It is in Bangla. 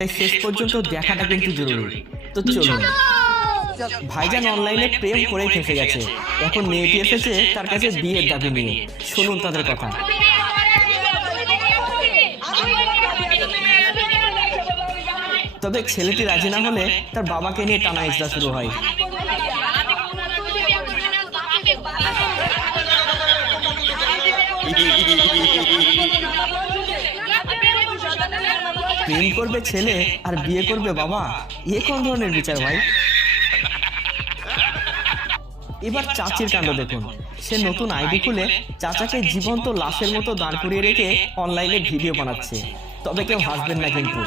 তাই শেষ পর্যন্ত দেখাটা কিন্তু জরুরি। তো চলুন। ভাইজান অনলাইনে প্রেম করে ফেসে গেছে, এখন মেয়েটি এসেছে তার কাছে বিয়ের দাবি নিয়ে। শুনুন তাদের কথা। তবে ছেলেটি রাজি না হলে তার বাবাকে নিয়ে টানা হেঁচড়া শুরু হয়। প্রেম করবে ছেলে আর বিয়ে করবে বাবা, এ কোন ধরনের বিচার ভাই? এবার চাচির কাণ্ড দেখুন। সে নতুন আইডি খুলে চাচাকে জীবন্ত লাশের মতো দাঁড় করিয়ে রেখে অনলাইনে ভিডিও বানাচ্ছে। তবে কেউ হাসবেন না কিন্তু।